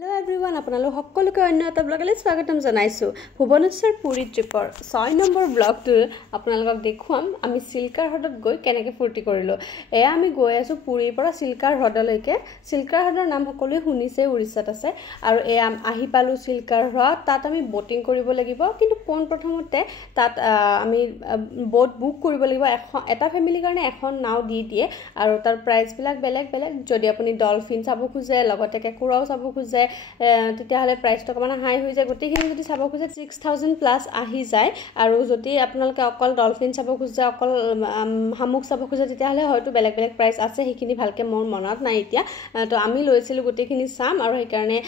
Hello everyone, আপোনালোক সকলোকে অন্য এটা ব্লগলৈ স্বাগতম জনাইছো। ভুৱনেশ্বৰ পুৰী ট্ৰিপৰ 6 নম্বৰ ব্লগটো আপোনালোকক দেখুৱাম আমি চিল্কাৰ হ্ৰদত গৈ কেনেকৈ ফূৰ্তি কৰিলো। এয়া আমি গৈ আছো পুৰীৰ পৰা চিল্কাৰ হ্ৰদলৈকে। চিল্কাৰ হ্ৰদৰ নাম সকলোৱে শুনিছে, উৰিষ্যাত আছে আৰু এয়া আহি পালো চিল্কাৰ হ্ৰদ। তাত আমি বোটিং কৰিব লাগিব, কিন্তু পোন প্ৰথমতে তাত আমি বোট বুক কৰিব লাগিব। এটা ফ্যামিলিৰ কাৰণে এখন নাও দি দিয়ে আৰু তাৰ প্ৰাইস বিলাক বেলেগ বেলেগ। যদি আপুনি ডলফিন চাব খুজে, লগতে কেকুৰাও চাব খুজে, তেতিয়াহলে প্ৰাইসটো অকমান হাই হৈ যায়। গোটেইখিনি যদি চাব খুজে 6000 প্লাস আহি যায়। আৰু যদি আপোনালোকে অকল ডলফিন চাব খুজে, অকল হামুক চাব খুজে, তেতিয়াহলে হয়তো বেলেগ বেলেগ প্ৰাইস আছে। সেইখিনি ভালকে মোৰ মনত নাই এতিয়া। তো আমি লৈছিলো গোটেইখিনি চাম আৰু সেইকাৰণে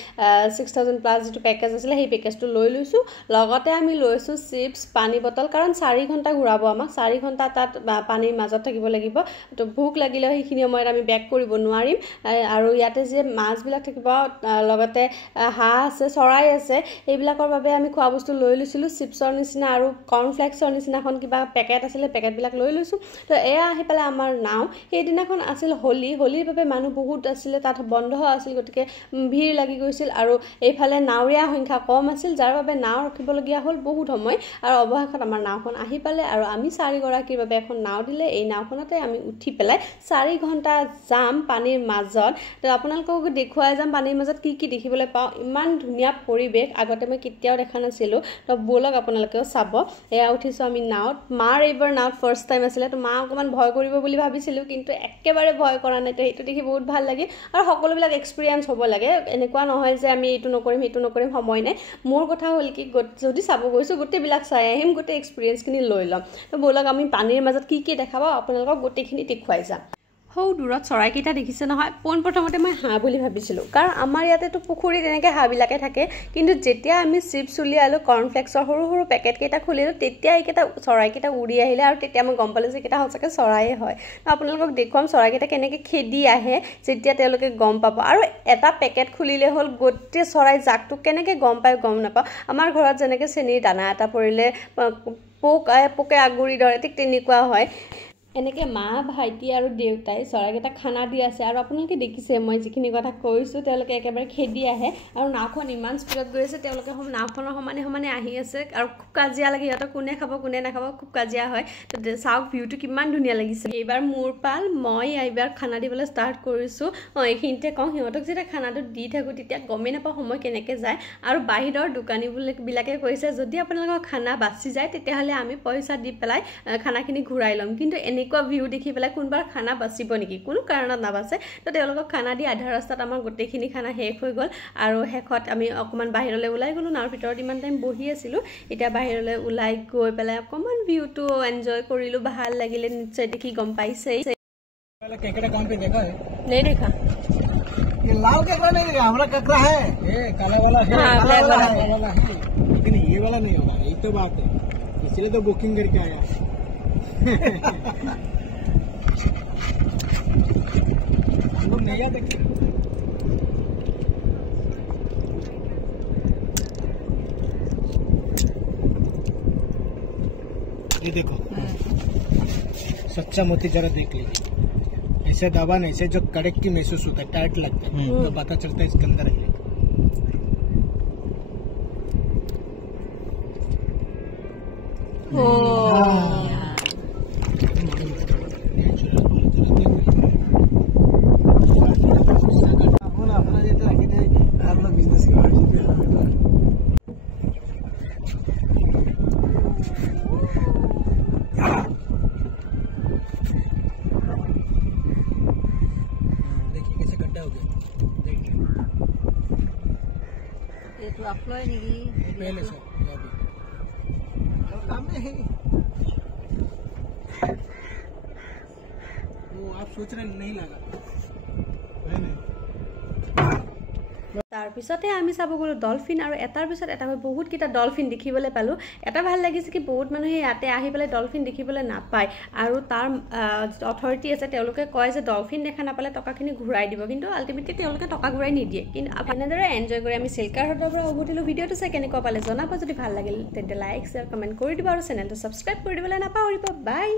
6000 প্লাস যেটো প্যাকেজ আছিল সেই প্যাকেজটো লৈ লৈছো। লগতে আমি লৈছো চিপস, পানী বটল, কাৰণ 4 ঘণ্টা ঘূৰাব আমাক। 4 ঘণ্টা তাত পানীৰ মাজত থাকিব লাগিব। তো ভোক লাগিলে সেইখিনি সময়ত আমি বেক কৰিব নোৱাৰিম। আৰু ইয়াতে যে মাছ বিলাক থাকিব, লগতে হাঁহ আছে, চৰাই আছে, এইবিলাকৰ বাবে আমি খোৱা বস্তু লৈ লৈছিলো। চিপছৰ নিচিনা আৰু কৰ্নফ্লেক্সৰ নিচিনাখন কিবা পেকেট আছিল, পেকেট বিলাক লৈ লৈছো। তো এয়া আহি পেলাই আমাৰ নাও। সেইদিনাখন আছিল হোলিৰ বাবে মানুহ বহুত আছিল, তাত বন্ধ আছিল, গতিকে ভিৰ লাগি গৈছিল আৰু এইফালে নাওৰীয়া সংখ্যা কম আছিল, যাৰ বাবে নাও ৰখিবলগীয়া হ'ল বহুত সময়। আৰু অৱশেষত আমাৰ নাওখন আহি পালে আৰু আমি 4 গৰাকীৰ বাবে এখন নাও দিলে। এই নাওখনতে আমি উঠি পেলাই 4 ঘণ্টা যাম পানীৰ মাজত। তো আপোনালোকক দেখুৱাই যাম পানীৰ মাজত কি কি দেখিবলৈ পাওঁ। ইমান ধুনীয়া পৰিবেশ, আগতে মই কেতিয়াও দেখা নাছিলো। তো বলক আপোনালোকেও চাব। এয়া উঠিছো আমি নাওত। মাৰ এইবাৰ নাওত ফাৰ্ষ্ট টাইম আছিলে, তো মা অকমান ভয় কৰিব বুলি ভাবিছিলো, কিন্তু একেবাৰে ভয় কৰা নাই। তো সেইটো দেখি বহুত ভাল লাগে। আৰু সকলোবিলাক এক্সপিৰিয়েন্স হ'ব লাগে, এনেকুৱা নহয় যে আমি এইটো নকৰিম সেইটো নকৰিম, সময় নাই। মোৰ কথা হ'ল কি, যদি চাব গৈছো গোটেইবিলাক চাই আহিম, গোটেই এক্সপিৰিয়েন্সখিনি লৈ ল'ম। তো বলক আমি পানীৰ মাজত কি কি দেখাব আপোনালোকক গোটেইখিনি দেখুৱাই যাম। সৌ দূৰত চৰাইকেইটা দেখিছে নহয়। পোন প্ৰথমতে মই হাঁহ বুলি ভাবিছিলোঁ, কাৰণ আমাৰ ইয়াতেতো পুখুৰীত এনেকৈ হাঁহবিলাকে থাকে। কিন্তু যেতিয়া আমি চিপছ উলিয়ালোঁ, কৰ্ণফ্লেক্সৰ সৰু সৰু পেকেটকেইটা খুলিলোঁ, তেতিয়া এইকেইটা চৰাইকেইটা উৰি আহিলে আৰু তেতিয়া মই গম পালোঁ যে এইকেইটা সঁচাকৈ চৰাইয়ে হয়। আপোনালোকক দেখুৱাম চৰাইকেইটা কেনেকৈ খেদি আহে, যেতিয়া তেওঁলোকে গম পাব। আৰু এটা পেকেট খুলিলে হ'ল, গোটেই চৰাই জাকটো কেনেকৈ গম পায় গম নাপাওঁ। আমাৰ ঘৰত যেনেকৈ চেনীৰ দানা এটা পৰিলে পোকে আগুৰি ধৰে, ঠিক তেনেকুৱা হয়। এনেকৈ মা, ভাইটি আৰু দেউতাই চৰাইকেইটা খানা দি আছে। আৰু আপোনালোকে দেখিছে মই যিখিনি কথা কৈছোঁ, তেওঁলোকে একেবাৰে খেদি আহে। আৰু নাওখন ইমান স্পীডত গৈ আছে, তেওঁলোকে নাওখনৰ সমানে সমানে আহি আছে। আৰু খুব কাজিয়া লাগে সিহঁতক, কোনে খাব কোনে নাখাব, খুব কাজিয়া হয়। তো চাওক ভিউটো কিমান ধুনীয়া লাগিছে। এইবাৰ মোৰ পাল, মই এইবাৰ খানা দিবলৈ ষ্টাৰ্ট কৰিছোঁ। এইখিনিতে কওঁ, সিহঁতক যেতিয়া খানাটো দি থাকোঁ তেতিয়া গমেই নাপাওঁ সময় কেনেকৈ যায়। আৰু বাহিৰৰ দোকানীবিলাকে কৈছে যদি আপোনালোকৰ খানা বাচি যায় তেতিয়াহ'লে আমি পইচা দি পেলাই খানাখিনি ঘূৰাই ল'ম। কিন্তু এনেকুৱা ভিউ দেখি পেলাই কোনবাৰ খানা বাচিব নেকি, কোনো কাৰণত নাবাচে। তো তেওঁলোকক খানা দি আধা ৰাস্তাত আমাৰ গোটেইখিনি খানা শেষ হৈ গ'ল। আৰু শেষত আমি অকণমান বাহিৰলৈ ওলাই গ'লোঁ। নাওৰ ভিতৰত ইমান টাইম বহি আছিলোঁ, এতিয়া বাহিৰলৈ ওলাই গৈ পেলাই অকণমান ভিউটো এনজয় কৰিলোঁ। ভাল লাগিলে নিশ্চয়, দেখি গম পাইছেই। केकड़ा कौन पे देखा है? नहीं देखा। ये लाल केकड़ा नहीं देखा, हमारा केकड़ा है, ये काला वाला है, हाँ, काला वाला है। है, लेकिन ये वाला नहीं होगा। यही तो बात है, इसलिए तो बुकिंग करके आया। हम लोग नहीं आते। ये देखो सच्चा मोती, जरा देख लीजिए। ऐसे दबा नहीं, ऐसे जो कड़क की महसूस होता है, टाइट लगता है, तो पता चलता है इसके अंदर है। बिजनेस के ये तो आपलो है नहीं पहले से सामने है। वो आप सोच रहे नहीं लगा, नहीं। তাৰপিছতে আমি চাব গ'লোঁ ডলফিন, আৰু এটাৰ পিছত এটা বহুতকেইটা ডলফিন দেখিবলৈ পালোঁ। এটা ভাল লাগিছে কি বহুত মানুহে ইয়াতে আহি পেলাই ডলফিন দেখিবলৈ নাপায়, আৰু তাৰ অথৰিটি আছে, তেওঁলোকে কয় যে ডলফিন দেখা নাপালে টকাখিনি ঘূৰাই দিব, কিন্তু আল্টিমেটলি তেওঁলোকে টকা ঘূৰাই নিদিয়ে। কিন্তু এনেদৰে এনজয় কৰি আমি চিল্কাৰ হ্ৰদৰ পৰা উভতিলোঁ। ভিডিঅ'টো চাই কেনেকুৱা পালে জনাব। যদি ভাল লাগিল তেন্তে লাইক, শ্বেয়াৰ, কমেণ্ট কৰি দিব আৰু চেনেলটো ছাবস্ক্ৰাইব কৰি দিবলৈ নাপাহৰিব। বাই।